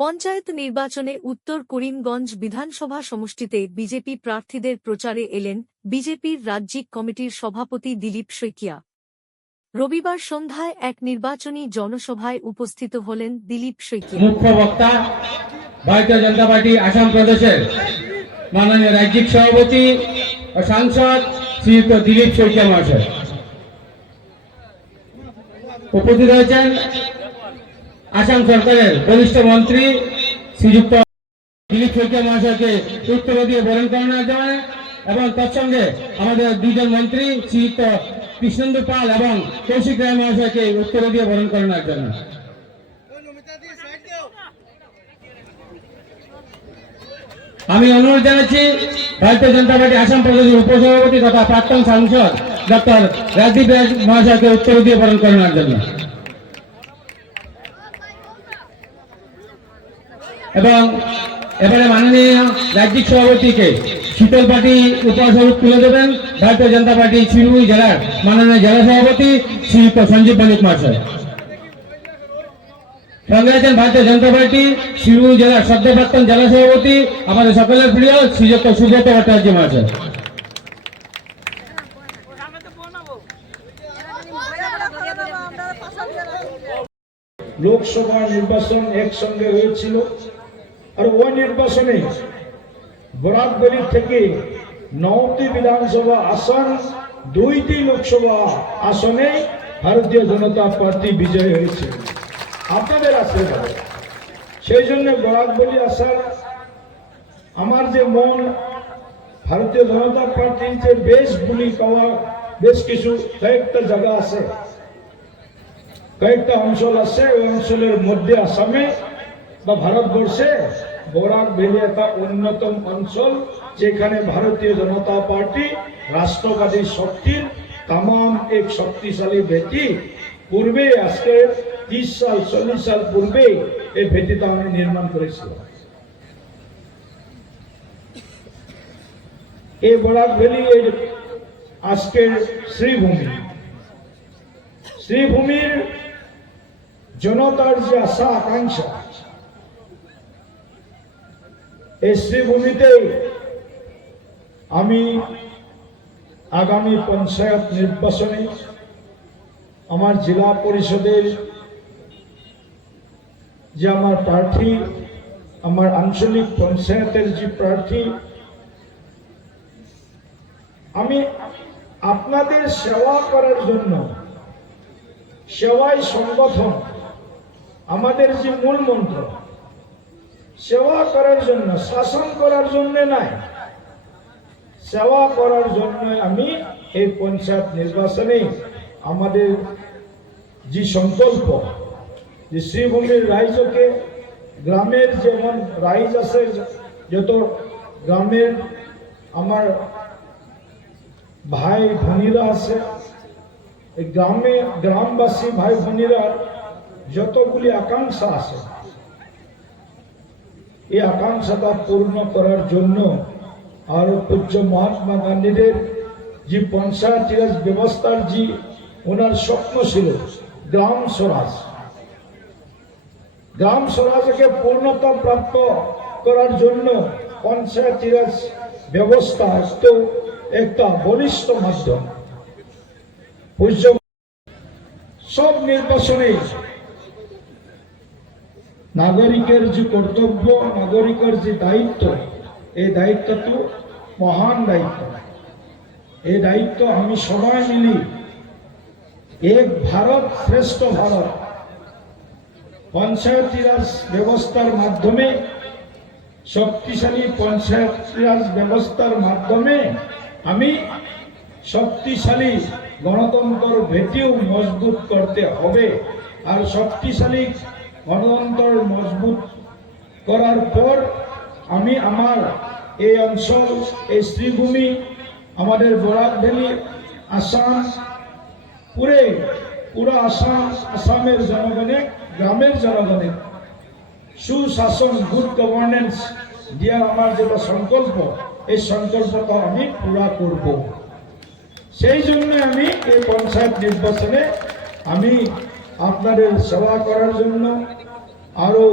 পঞ্চায়েত নির্বাচনে উত্তর করিমগঞ্জ বিধানসভা সমষ্টিতে বিজেপি প্রার্থীদের প্রচারে এলেন বিজেপির রাজ্যিক কমিটির সভাপতি দিলীপ শইকিয়া। রবিবার সন্ধ্যায় এক নির্বাচনী জনসভায় উপস্থিত হলেন দিলীপ শইকিয়া। মুখ্য বক্তা ভারতীয় জনতা পার্টি আসাম প্রদেশের মাননীয় রাজ্যিক সভাপতি ও সাংসদ শ্রীযুক্ত দিলীপ মহাশয়। উপস্থিত হয়েছেন আসাম সরকারের বরিষ্ঠ মন্ত্রী শ্রীযুক্ত দিলীপ শইকিয়া মহাশয়কে উত্তর দিয়ে বরণ করানোর জন্য এবং তৎসঙ্গে আমাদের দুজন মন্ত্রী শ্রীযুক্ত কৃষ্ণেন্দু পাল এবং কৌশিক রায় মহাশয়কে উত্তর দিয়ে বরণ করানোর জন্য আমি অনুরোধ জানাচ্ছি, ভারতীয় জনতা পার্টি আসাম প্রদেশের উপসভাপতি তথা প্রাক্তন সাংসদ ডক্টর রাজদীপ রায় মহাশয়কে উত্তর দিয়ে বরণ করানোর জন্য এবং এবারে মাননীয় রাজ্যিক সভাপতিকে শীতল পার্টি উপসভাপতি তুলে দেবেন ভারতীয় জনতা পার্টি শিলিগুড়ি জেলার মাননীয় জেলা সভাপতি শ্রীযুক্ত সঞ্জীব মানিক মহাশয়। সঙ্গে আছেন ভারতীয় জনতা পার্টি শিলিগুড়ি জেলার সদ্য প্রাক্তন জেলা সভাপতি আমাদের সকলের প্রিয় শ্রীযুক্ত সুব্রত ভট্টাচার্য মহাশয়। লোকসভা নির্বাচন একসঙ্গে হয়েছিল। আর ওই নির্বাচনে বরাকবলি থেকে নটি বিধানসভা আসন, দুইটি লোকসভা আসনে ভারতীয় জনতা পার্টি বিজয় হয়েছে। আপনাদের আশীর্বাদ সেই জন্য বরাকবলি আসার আমার যে মন, ভারতীয় জনতা পার্টির যে বেশ গুলি পাওয়া বেশ কিছু, কয়েকটা জায়গা আছে। কয়েকটা অঞ্চল আছে, ওই অঞ্চলের মধ্যে আসামে বা ভারতবর্ষে বরাক ভ্যালি একটা অন্যতম অঞ্চল, যেখানে ভারতীয় জনতা পার্টি, রাষ্ট্রবাদী শক্তির তাম এক শক্তিশালী ভেটি। পূর্বে আজকে তিরিশ সাল, চল্লিশ সাল পূর্বে এই ভেটিটা আমি নির্মাণ করেছিলাম। এই বরাক ভ্যালি এই আজকের শ্রীভূমি। শ্রীভূমির জনতার যে আশা, আকাঙ্ক্ষা এই শ্রীভূমিতে আমি আগামী পঞ্চায়েত নির্বাচনে আমার জেলা পরিষদের যে আমার প্রার্থী, আমার আঞ্চলিক পঞ্চায়েতের যে প্রার্থী, আমি আপনাদের সেবা করার জন্য, সেবাই সংগঠন, আমাদের যে মূল মন্ত্র সেবা করার জন্য, শাসন করার জন্য নাই। সেবা করার জন্য আমি এই পঞ্চায়েত নির্বাচনে আমাদের যে সংকল্প, যে শ্রীভূমির রাইজকে, গ্রামের যেমন রাইজ আছে, যত গ্রামের আমার ভাই ভনীরা আছে গ্রামে, গ্রামবাসী ভাই বোনেরা যতগুলি আকাঙ্ক্ষা আছে এই আকাঙ্ক্ষাটা পূর্ণ করার জন্য আর পূজ্য মহাত্মা গান্ধীদের যে পঞ্চায়েত রাজ ব্যবস্থার যে ওনার স্বপ্ন ছিল, গ্রাম স্বরাজ। গ্রাম স্বরাজকে পূর্ণতা প্রাপ্ত করার জন্য পঞ্চায়েত রাজ ব্যবস্থা তো একটা বলিষ্ঠ মাধ্যম। পূজ্য সব নির্বাচনে নাগরিকের যে কর্তব্য, নাগরিকের যে দায়িত্ব, এই দায়িত্ব তো মহান দায়িত্ব। এই দায়িত্ব আমি সবাই মিলি এক ভারত শ্রেষ্ঠ ভারত। পঞ্চায়েতি রাজ ব্যবস্থার মাধ্যমে, শক্তিশালী পঞ্চায়েত রাজ ব্যবস্থার মাধ্যমে আমি শক্তিশালী গণতন্ত্র ভেটিও মজবুত করতে হবে। আর শক্তিশালী গণতন্ত্র মজবুত করার পর আমি আমার এই অঞ্চল, এই শ্রীভূমি, আমাদের বরাক ভ্যালি আসাম, পুরে, পুরো আসাম, আসামের জনগণে, গ্রামের জনগণে সুশাসন গুড গভর্নেন্স দেওয়ার আমার যেটা সংকল্প, এই সংকল্পটা আমি পুরা করব। সেই জন্য আমি এই পঞ্চায়েত নির্বাচনে আমি আপনাদের সেবা করার জন্য আরও